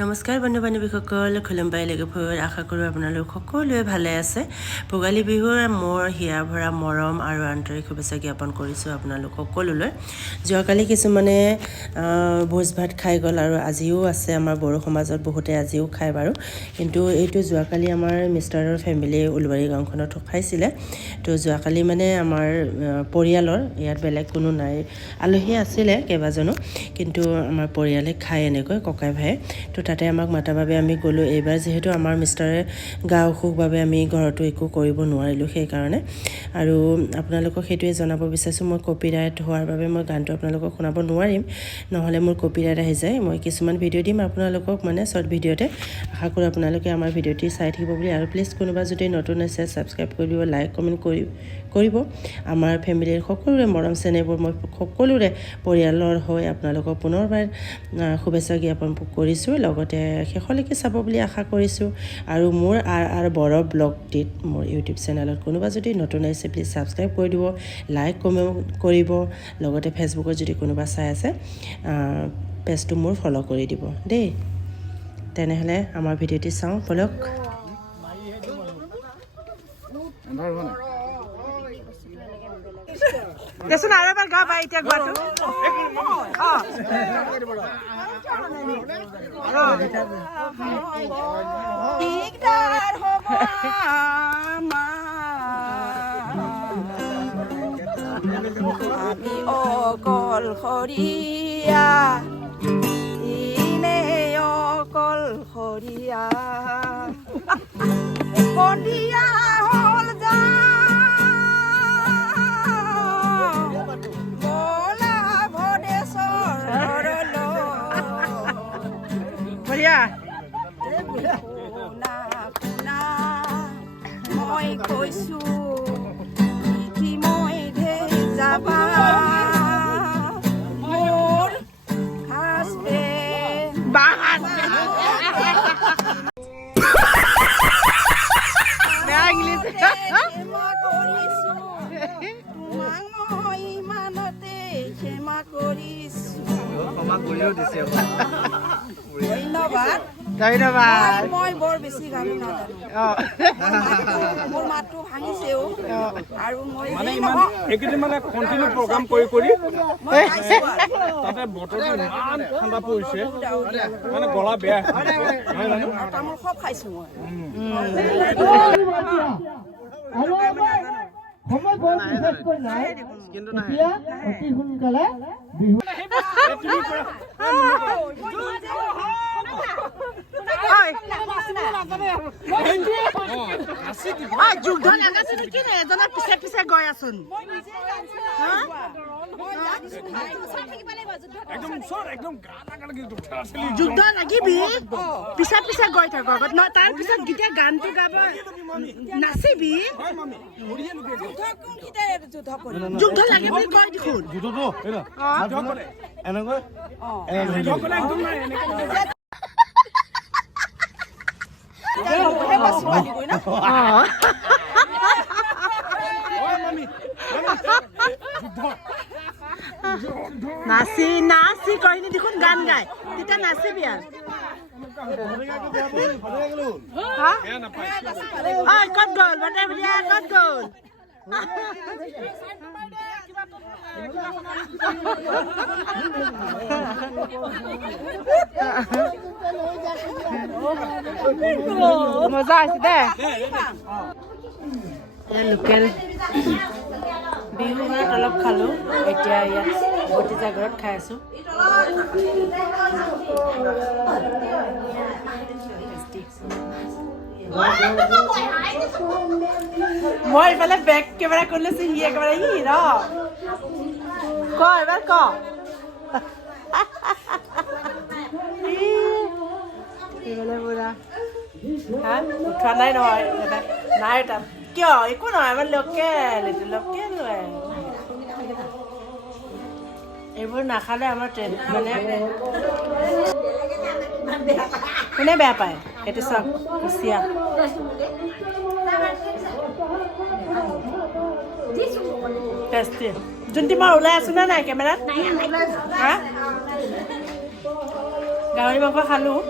নমস্কাৰ বন্ধু বান্ধৱীসকল খুলুমবাই লগবোৰ আশা কৰোঁ আপোনালোক সকলোৱে ভালে আছে ভোগালী বিহুৰ মোৰ হিয়া ভৰা মৰম আৰু আন্তৰিক শুভেচ্ছা জ্ঞাপন কৰিছোঁ আপোনালোক সকলোলৈ যোৱাকালি কিছুমানে ভোজ ভাত খাই গ'ল আৰু আজিও আছে আমাৰ বড়ো সমাজত বহুতে আজিও খায় বাৰু কিন্তু এইটো যোৱাকালি আমাৰ মিষ্টাৰৰ ফেমিলি উলবাৰী গাঁওখনত খাইছিলে তো যোৱাকালি মানে আমাৰ পৰিয়ালৰ ইয়াত বেলেগ কোনো নাই আলহী আছিলে কেইবাজনো কিন্তু আমাৰ পৰিয়ালে খায় এনেকৈ ককাই ভাই তো তাতে আমাক মাতাৰ বাবে আমি গ'লোঁ এইবাৰ যিহেতু আমাৰ মিষ্টাৰে গা অসুখ বাবে আমি ঘৰতো একো কৰিব নোৱাৰিলোঁ সেইকাৰণে আৰু আপোনালোকক সেইটোৱে জনাব বিচাৰিছোঁ মই কপিৰাইট হোৱাৰ বাবে মই গানটো আপোনালোকক শুনাব নোৱাৰিম নহ'লে মোৰ কপিৰাইট আহি যায় মই কিছুমান ভিডিঅ' দিম আপোনালোকক মানে শ্বৰ্ট ভিডিঅ'তে আশা কৰোঁ আপোনালোকে আমাৰ ভিডিঅ'টি চাই থাকিব বুলি আৰু প্লিজ কোনোবা যদি নতুন আছে ছাবস্ক্ৰাইব কৰি দিব লাইক কমেণ্ট কৰিব আমাৰ ফেমিলিৰ সকলোৰে মৰম চেনেহবোৰ মই সকলোৰে পৰিয়ালৰ হৈ আপোনালোকক পুনৰবাৰ শুভেচ্ছা জ্ঞাপন কৰিছোঁ লগতে শেষলৈকে চাব বুলি আশা কৰিছোঁ আৰু মোৰ আৰু বড় ব্লগটিত মোৰ ইউটিউব চেনেলত কোনোবা যদি নতুন আহিছে প্লিজ ছাবস্ক্ৰাইব কৰি দিব লাইক কমেণ্ট কৰিব লগতে ফেচবুকত যদি কোনোবা চাই আছে পেজটো মোৰ ফ'ল' কৰি দিব দেই তেনেহ'লে আমাৰ ভিডিঅ'টি চাওঁ বলক দেচোন আৰু এবাৰ গা পাই এতিয়া গোৱাটো দিগদাৰ হ'ব আমি অকলশৰীয়া ইনে অকলশৰীয়া সন্ধিয়া হ'ল যা বলা ভদেশ্বৰ বঢ়িয়া শুনা শুনা মই কৈছোঁ পিঠি মই ঢেৰ যাবা মোৰ খাচ মই ইমানতে ক্ষমা কৰিছোঁ ধন্যবাদ ধন্যবাদ মই বৰ বেছি গান নাজানো মোৰ মাতটো ভাঙিছেও আৰু মই এইকেইদিন মানে কণ্টিনিউ প্ৰগ্ৰাম কৰি মই পাইছোঁ আৰু তাতে বতৰটো ইমান ঠাণ্ডা পৰিছে মানে গলা বেয়া আৰু তামোল খুব খাইছোঁ মই সময় বৰ বিশেষকৈ নাই এতিয়া অতি সোনকালে বিহু যুদ্ধ লাগাছিল কি নে এজনৰ পিছে পিছে গৈ আছোন যুদ্ধ লাগিবি পিছে পিছে গৈ থাক তাৰ পিছত গীতে গানটো গাব নাচিবি যুদ্ধ লাগিবি কয় দেখোন নাচি নাচি কহিনী দেখোন গান গায় তেতিয়া নাচিবি আৰু ক'ত গ'ল বাটে বুলিয়া ক'ত গ'ল মজা আছে দে লোকেল বিহু ঘৰত অলপ খালোঁ এতিয়া ইয়াত ভতিজা ঘৰত খাই আছোঁ মই এইফালে বেক কেমেৰা কৰি লৈছোঁ সি একেবাৰে ই ৰ ক এবাৰ ক এইফালে পুৰা হা উঠোৱা নাই নহয় নাই তাত কিয় একো নহয় আমাৰ লোকেল এইটো লোকেল এইবোৰ নাখালে আমাৰ মানে কোনে বেয়া পায় সেইটো চাওক কুচিয়া টেষ্টি যোনটি মই ওলাই আছোঁ নে নাই কেমেৰাত হা গাহৰি মাংস খালোঁ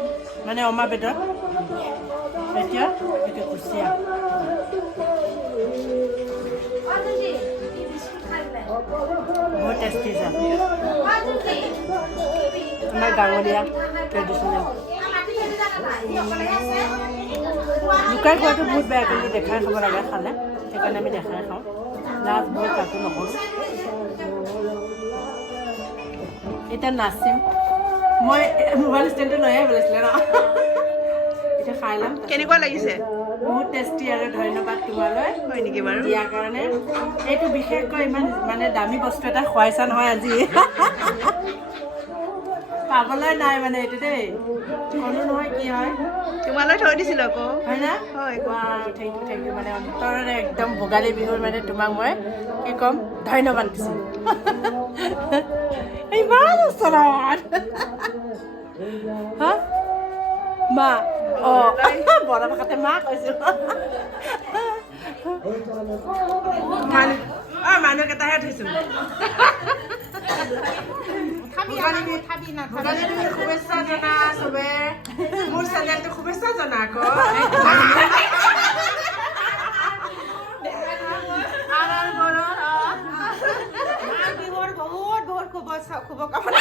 মানে অমা বেদৰ এতিয়া এইটো কুচিয়া বহুত টেষ্টি আছে আমাৰ গাঁৱলীয়া ট্ৰেডিশ্যনেল লুকাই খোৱাটো বহুত বেয়া কিন্তু দেখাই খাব লাগে খালে সেইকাৰণে আমি দেখাই খাওঁ লাভ বহুত কাকো নকৰোঁ এতিয়া নাচিম মই মোবাইল ষ্টেণ্ডটো লৈ আহিব লাগিছিলে ন এতিয়া খাই ল'ম কেনেকুৱা লাগিছে বহুত টেষ্টি আৰু ধন্যবাদ তোমালৈ হয় নেকি বাৰু দিয়াৰ কাৰণে এইটো বিশেষকৈ ইমান মানে দামী বস্তু এটা খুৱাইছা নহয় আজি পাবলৈ নাই মানে এইটো দেই ক'লো নহয় কি হয় তোমালৈ থৈ দিছিলোঁ আকৌ হয় না হয় থেংক ইউ মানে অন্তৰেৰে একদম ভোগালী বিহুৰ মানে তোমাক মই কি ক'ম ধন্যবাদ দিছোঁ ইমান ওচৰত হা মা অঁ বৰা ভাষাতে মা কৈছোঁ মানুহকেইটাহে থৈছোঁ ভোগালী বিহুৰ শুভেচ্ছা জনা চবে মোৰ চেনেলটো শুভেচ্ছা জনা আকৌ বহুত বহুত শুভকামনা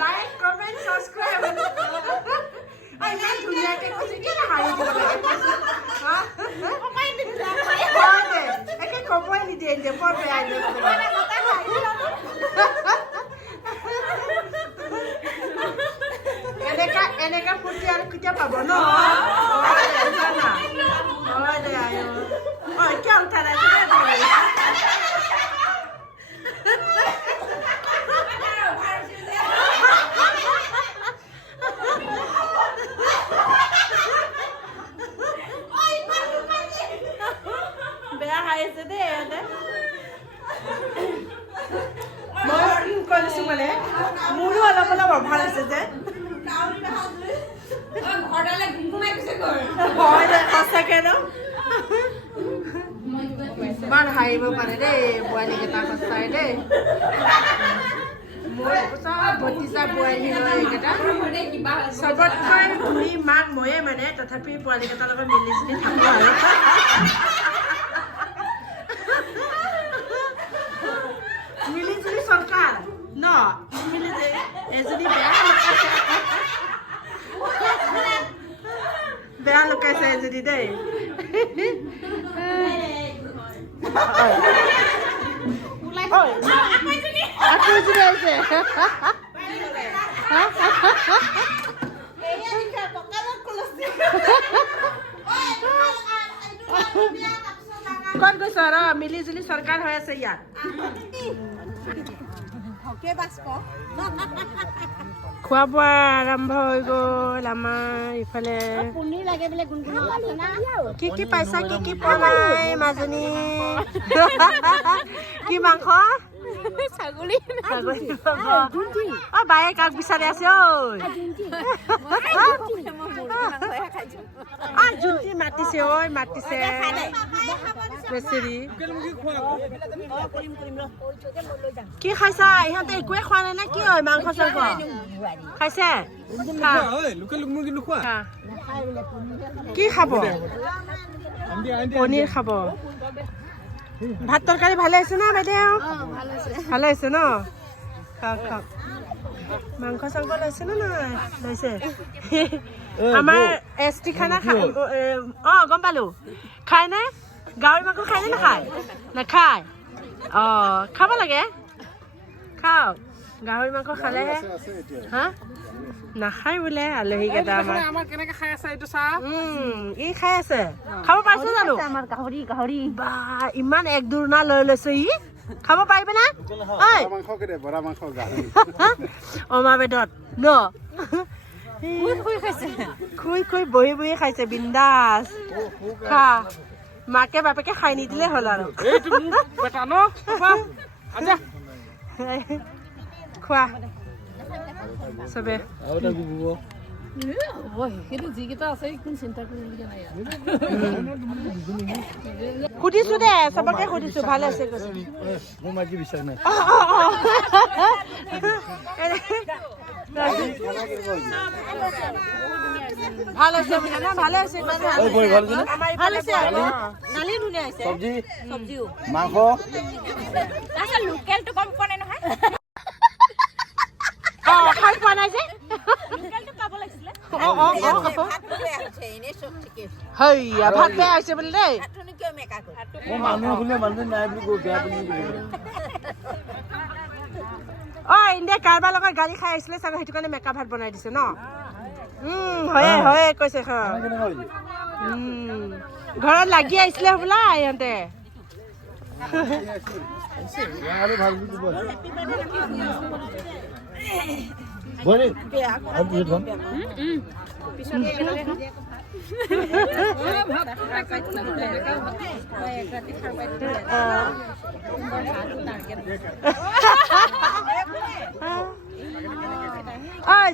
লাইক কমেণ্ট ছাবস্ক্ৰাইব ধুনীয়াকৈ কৈছে কি হাঁহি দিব লাগে একে ক'বই নিদিয়ে যে বৰ বেয়া এনেকা ফূৰ্তি আৰু কেতিয়া পাব ন কিয় উঠা নাই বেয়া খাইছে দেই ইহঁতে মই কৈ দিছোঁ মানে মোৰো অলপ অলপ অভাৰ হৈছে যে হয় দে সঁচাকৈ ন ইমান হাঁহিব পাৰে দেই বোৱাৰীকেইটা সঁচাই দেই মোৰ চব ভতিজা বোৱাৰী হয় এইকেইটা চবতকৈ তুমি মাক ময়ে মানে তথাপি পোৱালীকেইটাৰ লগত মিলি জুলি থাকোঁ আৰু মিলি জুলি চৰকাৰ ন মিলি এজনী বেয়া লুকাইছে এজনী দেই ক'ত গৈছ আৰু মিলি জুলি চৰকাৰ হৈ আছে ইয়াত খোৱা বোৱা আৰম্ভ হৈ গ'ল আমাৰ ইফালে কি কি পাইছা কি কি পোৱা নাই মাজনী কি মাংস ছাগলী অ বায়ে কাক বিচাৰি আছে ঐ জুন্তি মাতিছে ঐ মাতিছে বেচেৰি কি খাইছা ইহঁতে একোৱে খোৱা নাই নে কি হয় মাংস চাংস খাইছে কি খাব পনীৰ খাব ভাত তৰকাৰী ভালে হৈছে না বাইদেউ ভালে হৈছে ন খাওক খাওক মাংস চাংস লৈছে নে নাই লৈছে আমাৰ ST খানা অঁ গম পালোঁ খাই নে গাহৰি মাংস খায় নে নাখায় নাখায় অঁ খাব লাগে খাওক গাহৰি মাংস খালেহে হা নাখায় বোলে আলহীকেইটা আমাৰ কেনেকৈ খাই আছে এইটো চাহ ই খাই আছে খাব পাৰিছে জানো গাহৰি বা ইমান এক দুৰ্না লৈ লৈছে ই খাব পাৰিবে না অমা বেদত ন খুই খুই বহি বহি খাইছে বিন্দাছ খা মাকে বাপেকে খাই নিদিলে হ'ল আৰু খোৱা চবে সেইটো যিকেইটা আছে একদম চিন্তা কৰিবলগীয়া নাই সুধিছো দে চবকে সুধিছো ভাল আছে কৈছে মোৰ মাইকি বিচাৰ নাই ভাল আছে না ভালে আছে ঐ বৈ ভাল আছে ভাল আছে দালি ধুনীয়া আছে চব্জি চব্জিও মাংস আচ্ছা লোকেলটো কম কোৱা নাই নহয় খাই পোৱা নাই যে লোকেলটো খাব লাগিছিলে হেইয়া ভাত বেয়া হৈছে বোলে দেই মই মানুহ বোলে মানুহ নাই বুলি কৈ বেয়া বুলি ইণ্ডিয়া কাৰোবাৰ লগত গাড়ী খাই আহিছিলে চাগে সেইটো কাৰণে মেকা ভাত বনাই দিছে ন হয় কৈছে ঘৰত লাগি আহিছিলে হ'বলা ইহঁতে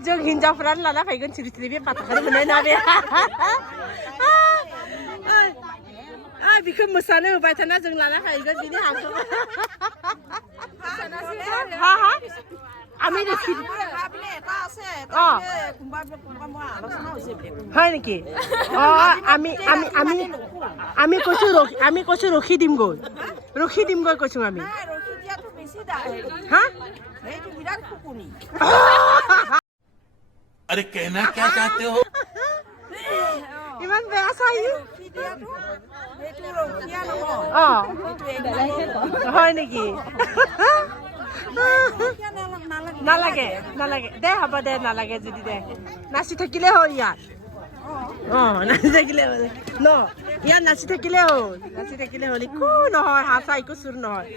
जों हिन्जावफोरानो लाना फैगोन सिरि सिरि बे पाताखौनो मोननाय ना बे बिखौ मोसानो होबाय थाना जों लाना फैगोन बिनि हाखौ আমি হয় নেকি আমি কৈছো ৰখি দিমগৈ কৈছো আমি अरे कहना क्या चाहते हो ইমান বেয়া চাই হয় নেকি নালাগে দে হ'ব দে নালাগে যদি দে নাচি থাকিলে হ'ল ইয়াত নাচি থাকিলে হ'ল ন ইয়াত নাচি থাকিলে হ'ল একো নহয় হাঁচা একো চুৰ নহয়